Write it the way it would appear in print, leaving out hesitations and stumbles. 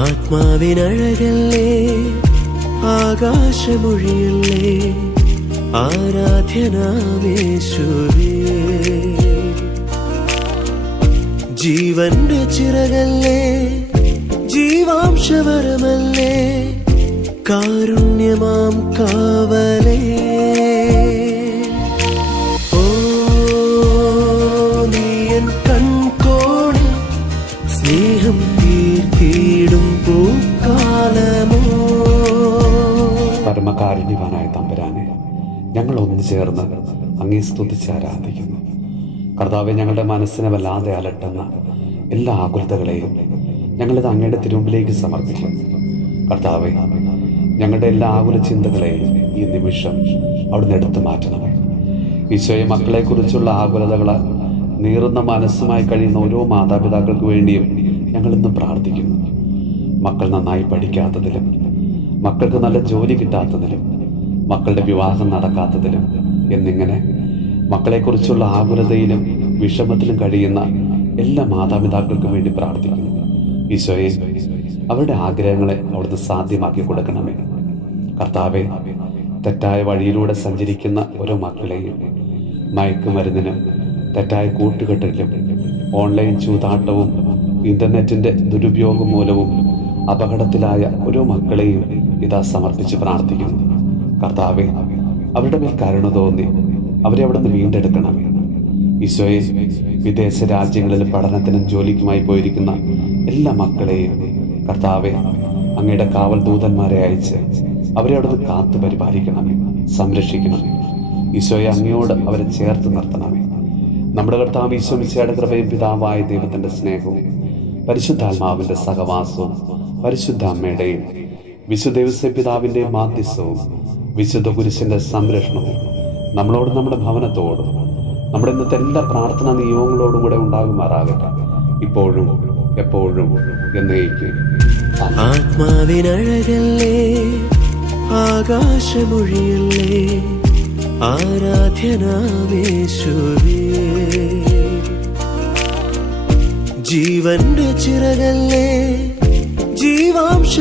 ആത്മാവിനഴകല്ലേ, ആകാശമൊഴിയല്ലേ, ആരാധ്യനാമേശ്വരേ. ജീവന്റെ ചിറകല്ലേ, ജീവാംശവരമല്ലേ, കാരുണ്യമാം കാവലേ. ഓ നീയൻ കൺകോണിൽ സ്നേഹം തീർത്തിടും പൂക്കാലമോ. പരമകാരുണ്യവാനായ തമ്പുരാനെ, ഞങ്ങൾ ഒന്നു ചേർന്ന് അങ്ങേ സ്തുതിച്ച് ആരാധിക്കുന്നു. കർത്താവെ, ഞങ്ങളുടെ മനസ്സിനെ വല്ലാതെ അലട്ടുന്ന എല്ലാ ആകുലതകളെയും ഞങ്ങളിത് അങ്ങയുടെ തിരുമുമ്പിലേക്ക് സമർപ്പിക്കും. കർത്താവെ, ഞങ്ങളുടെ എല്ലാ ആകുല ചിന്തകളെയും ഈ നിമിഷം അവിടുന്ന് എടുത്തു മാറ്റണമേ. ഈശോയെ, മക്കളെക്കുറിച്ചുള്ള ആകുലതകൾ നീറുന്ന മനസ്സുമായി കഴിയുന്ന ഓരോ മാതാപിതാക്കൾക്ക് വേണ്ടിയും ഞങ്ങളിന്ന് പ്രാർത്ഥിക്കുന്നു. മക്കൾ നന്നായി പഠിക്കാത്തതിലും, മക്കൾക്ക് നല്ല ജോലി കിട്ടാത്തതിലും, മക്കളുടെ വിവാഹം നടക്കാത്തതിലും എന്നിങ്ങനെ മക്കളെക്കുറിച്ചുള്ള ആകുലതയിലും വിഷമത്തിലും കഴിയുന്ന എല്ലാ മാതാപിതാക്കൾക്കും വേണ്ടി പ്രാർത്ഥിക്കുന്നു. ഈശോയെ, അവരുടെ ആഗ്രഹങ്ങളെ അവിടുന്ന് സാധ്യമാക്കി കൊടുക്കണമേ. കർത്താവെ, തെറ്റായ വഴിയിലൂടെ സഞ്ചരിക്കുന്ന ഓരോ മക്കളെയും മയക്കുമരുന്നിനും തെറ്റായ കൂട്ടുകെട്ടിലും ഓൺലൈൻ ചൂതാട്ടവും ഇന്റർനെറ്റിന്റെ ദുരുപയോഗം മൂലവും അപകടത്തിലായ ഓരോ മക്കളെയും ഇതാ സമർപ്പിച്ച് പ്രാർത്ഥിക്കുന്നു. കർത്താവെ, അവരുടെ മേൽ കരുണ തോന്നി അവരെ അവിടുന്ന് വീണ്ടെടുക്കണമേ. ഈശോയെ, വിദേശ രാജ്യങ്ങളിൽ പഠനത്തിനും ജോലിക്കുമായി പോയിരിക്കുന്ന എല്ലാ മക്കളെയും കർത്താവെ, അങ്ങയുടെ കാവൽ ദൂതന്മാരെ അയച്ച് അവരെ അവിടുന്ന് കാത്തു പരിപാലിക്കണമേ, സംരക്ഷിക്കണമേ. ഈശോയെ, അങ്ങയോട് അവരെ ചേർത്ത് നിർത്തണമേ. നമ്മുടെ കർത്താവ് ഈശോ മിശിഹായുടെ കൃപയും പിതാവായ ദൈവത്തിന്റെ സ്നേഹവും പരിശുദ്ധാത്മാവിന്റെ സഹവാസവും പരിശുദ്ധ അമ്മയുടെയും വിശുദ്ധ ഔസേപ്പ് പിതാവിന്റെയും മാധ്യസ്ഥവും വിശുദ്ധ കുരിശിന്റെ സംരക്ഷണവും നമ്മളോടും നമ്മുടെ ഭവനത്തോടും നമ്മുടെ ഇന്നത്തെ എല്ലാ പ്രാർത്ഥനാ നിയോഗങ്ങളോടും കൂടെ ഉണ്ടാകുമാറാകട്ടെ, ഇപ്പോഴും എപ്പോഴും എന്നേക്കും. ആത്മാവിനഴകല്ലേ, ആകാശമൊഴിയല്ലേ, ആരാധ്യനാമേശ്വരേ. ജീവന്റെ ചിറകല്ലേ, ജീവാംശ